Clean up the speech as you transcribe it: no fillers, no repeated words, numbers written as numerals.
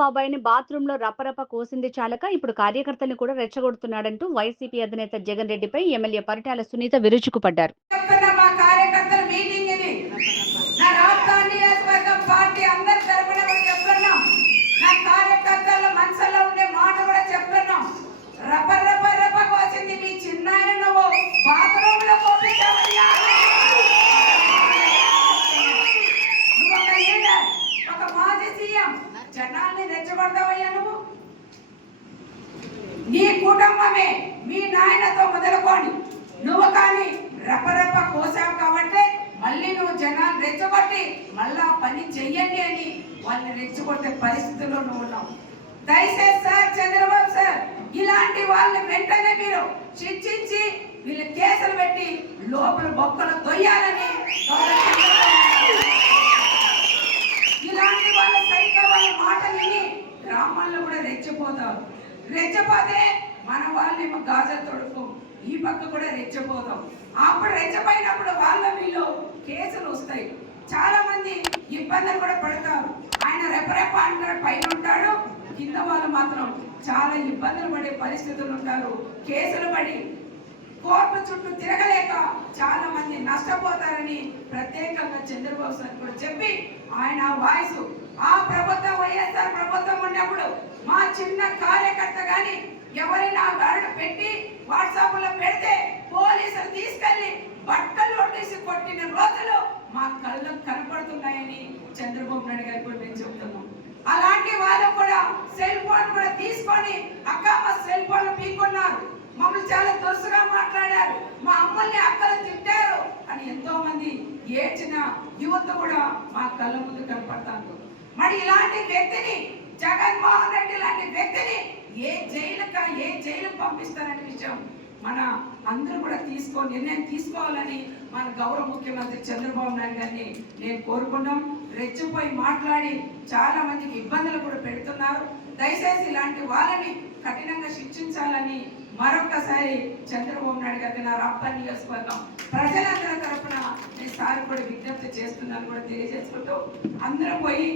బాబాయిని బాత్రూంలో రపరప కోసింది చాలక ఇప్పుడు కార్యకర్తల్ని కూడా రెచ్చగొడుతున్నాడంటూ వైసీపీ అధినేత జగన్ రెడ్డిపై ఎమ్మెల్యే పరిటాల సునీత విరుచుకుపడ్డారు. చెప్తున్నా మా కార్యకర్తల మీటింగ్ ఇది. నా రాజధాని నియోజకవర్గం పార్టీ అందరి తరపున కూడా చెప్తున్నాం. నా కార్యకర్తల మనసులో ఉండే మాట కూడా చెప్తున్నాం. రప రప రప కోసింది మీ చిన్నాయన నువ్వు బాత్రూమ్ లో కోపించావయ్యా. నువ్వు ఒక లీడర్, ఒక మాజీ సీఎం, జనాల్ని రెచ్చగొడతావయ్యా నువ్వు. నీ కుటుంబమే మీ నాయనతో మొదలుకోండి నువ్వు కానీ రపరప కోసావు కాబట్టి మళ్ళీ నువ్వు జనాన్ని రెచ్చగొట్టి మళ్ళా పని చెయ్యండి అని వాళ్ళని రెచ్చగొట్టే పరిస్థితుల్లో నువ్వు ఉన్నావు. దయచేసి సార్, చంద్రబాబు సార్, ఇలాంటి వాళ్ళని వెంటనే మీరు శిక్షించి వీళ్ళ కేసులు పెట్టి లోపల బొక్కలు తొయ్యాలని. ఇలాంటి వాళ్ళ సైతం వాళ్ళ మాట విని గ్రామాల్లో కూడా రెచ్చిపోతారు. రెచ్చపోతే మన వాళ్ళేమో గాజలు తొడుకు, ఈ పక్క కూడా రెచ్చపోతాం. అప్పుడు రెచ్చపోయినప్పుడు వాళ్ళ వీళ్ళు కేసులు వస్తాయి. చాలా మంది ఇబ్బందులు కూడా పడతారు. ఆయన రెపరెప అంటాడు, పైన ఉంటాడు, కింద వాళ్ళు మాత్రం చాలా ఇబ్బందులు పడే పరిస్థితులు ఉంటారు. కేసులు పడి కోర్టు చుట్టూ తిరగలేక చాలా మంది నష్టపోతారని ప్రత్యేకంగా చంద్రబాబు సార్ కూడా చెప్పి ఆయన వాయిస్ ఆ ప్రభుత్వం వైఎస్ఆర్ ప్రభుత్వం ఉన్నప్పుడు మా చిన్న కార్యకర్త గాని ఎవరైనా గరుడు పెట్టి వాట్సాప్ లో పెడితే పోలీసులు తీసుకెళ్లి బట్టలు ఒట్టేసి కొట్టిన రోజులు మా కళ్ళకు కనపడుతున్నాయని చంద్రబాబు నాయుడు గారు కూడా మేము చెప్తున్నాం. అలాంటి వాళ్ళు కూడా సెల్ ఫోన్ కూడా తీసుకొని అక్క మా సెల్ ఫోన్ పీకున్నారు, మమ్మల్ని చాలా దురుసుగా మాట్లాడారు, మా అమ్మల్ని అక్కలు తిట్టారు అని ఎంతో మంది ఏడ్చిన యువత కూడా మా కళ్ళ ముందు కనపడతారు. మరి ఇలాంటి వ్యక్తిని, జగన్మోహన్ రెడ్డి లాంటి వ్యక్తిని ఏ జైలుకు పంపిస్తారనే విషయం మన అందరూ కూడా నిర్ణయం తీసుకోవాలని మన గౌరవ ముఖ్యమంత్రి చంద్రబాబు నాయుడు గారిని నేను కోరుకున్నాం. రెచ్చిపోయి మాట్లాడి చాలా మందికి ఇబ్బందులు కూడా పెడుతున్నారు. దయచేసి ఇలాంటి వాళ్ళని కఠినంగా శిక్షించాలని మరొక్కసారి చంద్రబాబు నాయుడు గారికి నా రాప్తాడు నియోజకవర్గం ప్రజలందరి తరఫున నేను సార్ కూడా విజ్ఞప్తి చేస్తున్నాను కూడా తెలియజేసుకుంటూ అందరూ పోయి